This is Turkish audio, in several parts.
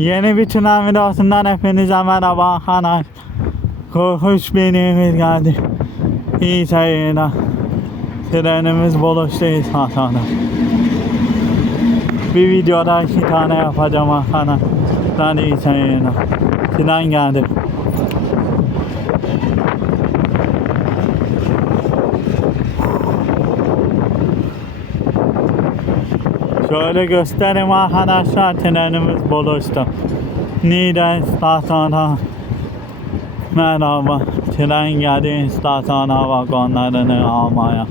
Yeni bir tren videosundan hepinize merhaba. Hanay. Korkunç bir yerimiz geldi. İyi seyirler. Trenimiz buluştu istasyonda. Bir videoda 2 tane yapacağım arkadaşlar. İyi seyirler. Tren geldi. Şöyle göstereyim arkadaşlar, trenimiz buluştu. Niğde istasyonuna merhaba. Tren geldi istasyona vagonlarını almaya.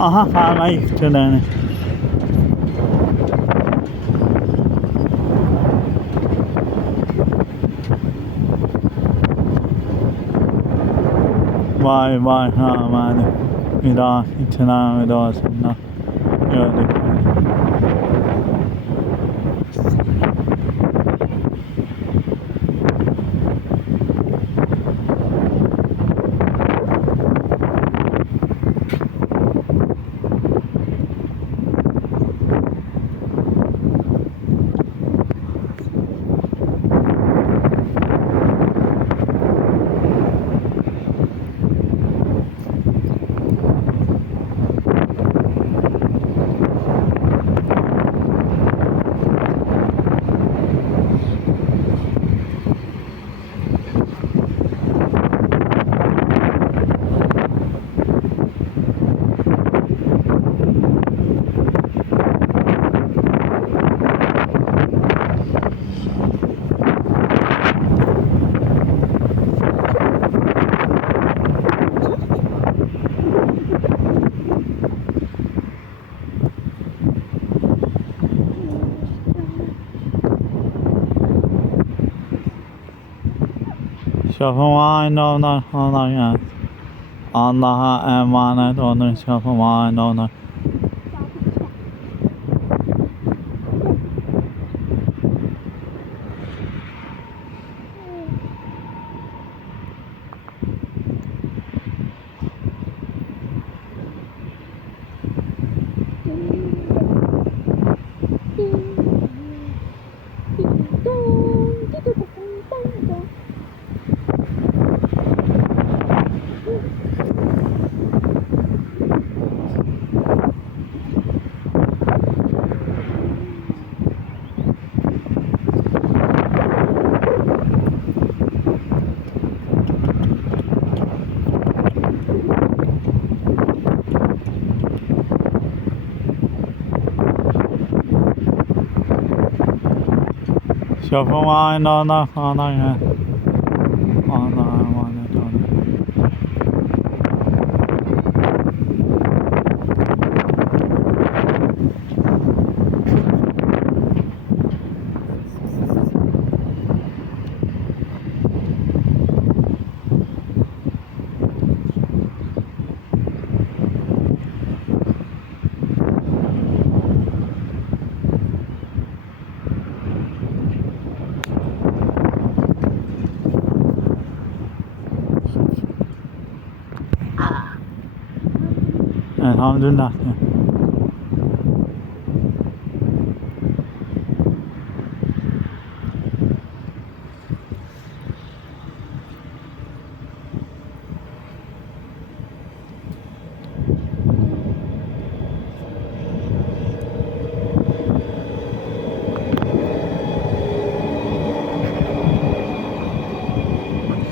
Aha, kalmayı treni. Vay vay aman. Bir daha tren videosunda gördük. Şofum aynı onlar yani. Allah'a emanet olun, şofum aynı onlar. Şofum aynı onlar yani. Allah'a emanet olun. Elhamdülillah.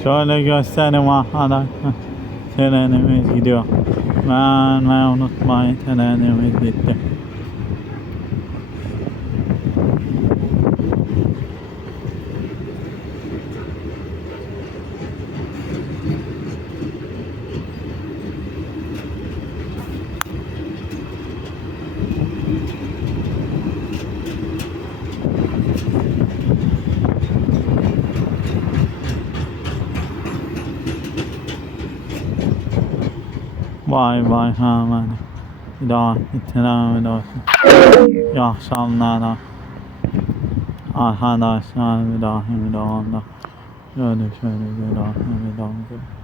Şöyle göstereyim arkadaşlar. Trenimiz gidiyor. Beğenmeyi unutmayın, trenimiz bitti. Bay bay hemen. Bir daha bitiremedim olsun. İyi akşamlar. Arkadaşlar bir daha görüşürüz.